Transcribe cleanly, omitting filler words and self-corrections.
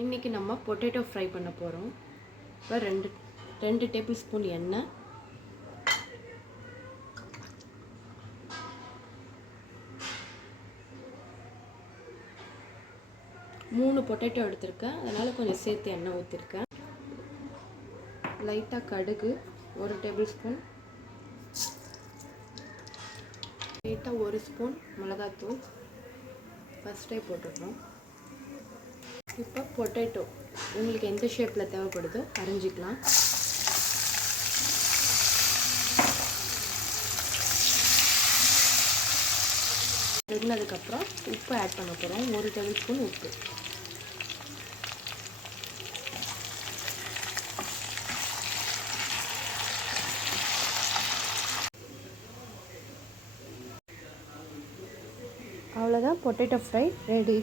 இன்றைக்கி நம்ம potato fry பண்ண போகிறோம். இப்போ ரெண்டு டேபிள் ஸ்பூன் எண்ணெய், மூணு பொட்டேட்டோ எடுத்திருக்கேன், அதனால் கொஞ்சம் சேர்த்து எண்ணெய் ஊற்றிருக்கேன். லைட்டாக கடுகு 1 டேபிள் ஸ்பூன், லைட்டாக 1 ஸ்பூன் மிளகாத்தூள் ஃபஸ்ட்டே போட்டுடணும். இப்போ பொட்டேட்டோ உங்களுக்கு எந்த ஷேப்பில் தேவைப்படுதோ அரைஞ்சிக்கலாம். அரைஞ்சதுக்கப்புறம் உப்பு ஆட் பண்ண போகிறோம். 1 டேபிள் ஸ்பூன் உப்பு. அவ்வளோதான், பொட்டேட்டோ ஃப்ரை ரெடி.